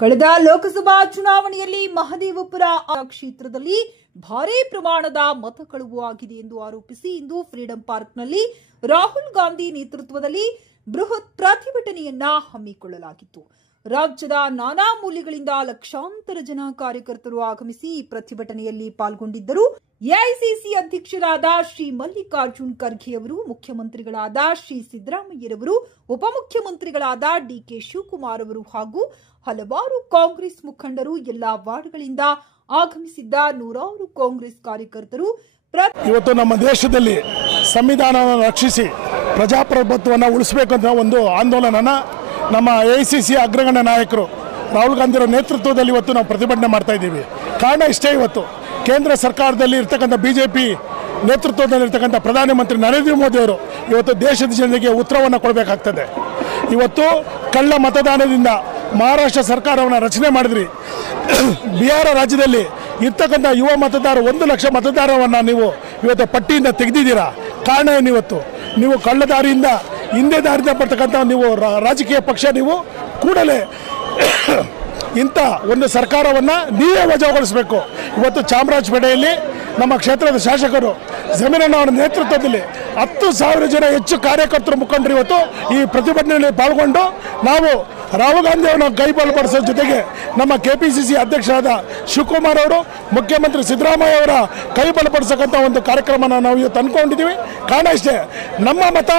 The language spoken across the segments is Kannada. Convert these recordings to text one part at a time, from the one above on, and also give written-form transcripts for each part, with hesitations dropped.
ಕಳೆದ ಲೋಕಸಭಾ ಚುನಾವಣೆಯಲ್ಲಿ ಮಹದೇವಪುರ ಕ್ಷೇತ್ರದಲ್ಲಿ ಭಾರೀ ಪ್ರಮಾಣದ ಮತ ಕಳವು ಆಗಿದೆ ಎಂದು ಆರೋಪಿಸಿ ಇಂದು ಫ್ರೀಡಂ ಪಾರ್ಕ್ನಲ್ಲಿ ರಾಹುಲ್ ಗಾಂಧಿ ನೇತೃತ್ವದಲ್ಲಿ ಬೃಹತ್ ಪ್ರತಿಭಟನೆಯನ್ನ ಹಮ್ಮಿಕೊಳ್ಳಲಾಗಿತ್ತು. ರಾಜ್ಯದ ನಾನಾ ಮೂಲೆಗಳಿಂದ ಲಕ್ಷಾಂತರ ಜನ ಕಾರ್ಯಕರ್ತರು ಆಗಮಿಸಿ ಈ ಪ್ರತಿಭಟನೆಯಲ್ಲಿ ಪಾಲ್ಗೊಂಡಿದ್ದರು. ಎಐಸಿಸಿ ಅಧ್ಯಕ್ಷರಾದ ಶ್ರೀ ಮಲ್ಲಿಕಾರ್ಜುನ್ ಖರ್ಗೆ ಅವರು, ಮುಖ್ಯಮಂತ್ರಿಗಳಾದ ಶ್ರೀ ಸಿದ್ದರಾಮಯ್ಯರವರು, ಉಪಮುಖ್ಯಮಂತ್ರಿಗಳಾದ ಡಿಕೆ ಶಿವಕುಮಾರ್ ಅವರು ಹಾಗೂ ಹಲವಾರು ಕಾಂಗ್ರೆಸ್ ಮುಖಂಡರು ಎಲ್ಲಾ ವಾರ್ಡ್ಗಳಿಂದ ಆಗಮಿಸಿದ್ದ ನೂರಾರು ಕಾಂಗ್ರೆಸ್ ಕಾರ್ಯಕರ್ತರು ಇವತ್ತು ನಮ್ಮ ದೇಶದಲ್ಲಿ ಸಂವಿಧಾನವನ್ನು ರಕ್ಷಿಸಿ ಪ್ರಜಾಪ್ರಭುತ್ವವನ್ನು ಉಳಿಸಬೇಕಂತ ಒಂದು ಆಂದೋಲನನ ನಮ್ಮ ಎಐಸಿಸಿ ಅಗ್ರಗಣ್ಯ ನಾಯಕರು ರಾಹುಲ್ ಗಾಂಧಿ ಅವರ ನೇತೃತ್ವದಲ್ಲಿ ಇವತ್ತು ನಾವು ಪ್ರತಿಭಟನೆ ಮಾಡ್ತಾ ಇದ್ದೀವಿ. ಕಾರಣ ಇಷ್ಟೇ, ಇವತ್ತು ಕೇಂದ್ರ ಸರ್ಕಾರದಲ್ಲಿ ಇರ್ತಕ್ಕಂಥ ಬಿಜೆಪಿ ನೇತೃತ್ವದಲ್ಲಿರ್ತಕ್ಕಂಥ ಪ್ರಧಾನಮಂತ್ರಿ ನರೇಂದ್ರ ಮೋದಿ ಅವರು ಇವತ್ತು ದೇಶದ ಜನರಿಗೆ ಉತ್ತರವನ್ನು ಕೊಡಬೇಕಾಗ್ತದೆ. ಇವತ್ತು ಕಳ್ಳ ಮತದಾನದಿಂದ ಮಹಾರಾಷ್ಟ್ರ ಸರ್ಕಾರವನ್ನು ರಚನೆ ಮಾಡಿದ್ರಿ. ಬಿಹಾರ ರಾಜ್ಯದಲ್ಲಿ ಇರ್ತಕ್ಕಂಥ ಯುವ ಮತದಾರರು 1 ಲಕ್ಷ ಮತದಾರವನ್ನು ನೀವು ಇವತ್ತು ಪಟ್ಟಿಯಿಂದ ತೆಗೆದಿದ್ದೀರಾ. ಕಾರಣ ಏನಿವತ್ತು ನೀವು ಕಳ್ಳದಾರಿಯಿಂದ ಹಿಂದೆ ದಾರಿಯಿಂದ ಬರ್ತಕ್ಕಂಥ ನೀವು ರಾಜಕೀಯ ಪಕ್ಷ ನೀವು ಕೂಡಲೇ ಇಂಥ ಒಂದು ಸರ್ಕಾರವನ್ನು ನೀವೇ ವಜಾಗೊಳಿಸಬೇಕು. ಇವತ್ತು ಚಾಮರಾಜಪೇಟೆಯಲ್ಲಿ ನಮ್ಮ ಕ್ಷೇತ್ರದ ಶಾಸಕರು ಜಮೀನಣ್ಣ ಅವರ ನೇತೃತ್ವದಲ್ಲಿ 10,000 ಜನ ಹೆಚ್ಚು ಕಾರ್ಯಕರ್ತರು ಮುಖಂಡರು ಇವತ್ತು ಈ ಪ್ರತಿಭಟನೆಯಲ್ಲಿ ಪಾಲ್ಗೊಂಡು ನಾವು ರಾಹುಲ್ ಗಾಂಧಿ ಅವರನ್ನು ಕೈ ಬಲಪಡಿಸೋ ಜೊತೆಗೆ ನಮ್ಮ ಕೆಪಿಸಿಸಿ ಅಧ್ಯಕ್ಷರಾದ ಶಿವಕುಮಾರ್ ಅವರು, ಮುಖ್ಯಮಂತ್ರಿ ಸಿದ್ದರಾಮಯ್ಯ ಅವರ ಕೈ ಬಲಪಡಿಸತಕ್ಕಂಥ ಒಂದು ಕಾರ್ಯಕ್ರಮನ ನಾವು ಇವತ್ತು ಅಂದ್ಕೊಂಡಿದ್ದೀವಿ. ಕಾರಣ ಇಷ್ಟೇ, ನಮ್ಮ ಮತ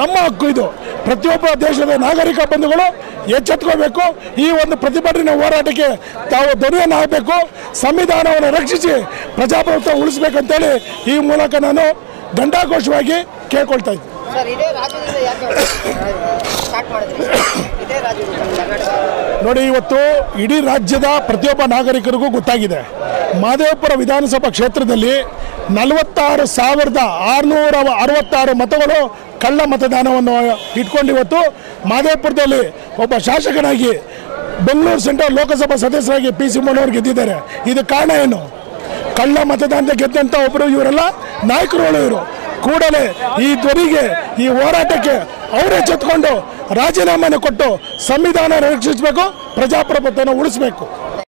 ನಮ್ಮ ಹಕ್ಕು. ಇದು ಪ್ರತಿಯೊಬ್ಬ ದೇಶದ ನಾಗರಿಕ ಬಂಧುಗಳು ಎಚ್ಚೆತ್ಕೋಬೇಕು. ಈ ಒಂದು ಪ್ರತಿಭಟನೆ ಹೋರಾಟಕ್ಕೆ ತಾವು ಧ್ವನಿಯನ್ನು ಹಾಕಬೇಕು. ಸಂವಿಧಾನವನ್ನು ರಕ್ಷಿಸಿ ಪ್ರಜಾಪ್ರಭುತ್ವ ಉಳಿಸಬೇಕಂತೇಳಿ ಈ ಮೂಲಕ ನಾನು ಘಂಟಾಘೋಷವಾಗಿ ಕೇಳ್ಕೊಳ್ತಾ ಇದ್ದೀನಿ. ನೋಡಿ, ಇವತ್ತು ಇಡೀ ರಾಜ್ಯದ ಪ್ರತಿಯೊಬ್ಬ ನಾಗರಿಕರಿಗೂ ಗೊತ್ತಾಗಿದೆ, ಮಹದೇವಪುರ ವಿಧಾನಸಭಾ ಕ್ಷೇತ್ರದಲ್ಲಿ 46,666 ಮತಗಳು ಕಳ್ಳ ಮತದಾನವನ್ನು ಇಟ್ಕೊಂಡು ಇವತ್ತು ಮಹದೇವಪುರದಲ್ಲಿ ಒಬ್ಬ ಶಾಸಕನಾಗಿ ಬೆಂಗಳೂರು ಸೆಂಟ್ರಲ್ ಲೋಕಸಭಾ ಸದಸ್ಯರಾಗಿ PC ಮೋಹನ್ ಗೆದ್ದಿದ್ದಾರೆ. ಇದು ಕಾರಣ ಏನು? ಕಳ್ಳ ಮತದಾನದ ಗೆದ್ದಂಥ ಒಬ್ಬರು ಇವರೆಲ್ಲ ನಾಯಕರುಗಳು. ಇವರು ಕೂಡಲೇ ಈ ಧ್ವನಿಗೆ, ಈ ಹೋರಾಟಕ್ಕೆ ಅವರೇ ಚೆತ್ಕೊಂಡು ರಾಜೀನಾಮೆಯನ್ನು ಕೊಟ್ಟು ಸಂವಿಧಾನ ರಕ್ಷಿಸಬೇಕು, ಪ್ರಜಾಪ್ರಭುತ್ವವನ್ನು ಉಳಿಸಬೇಕು.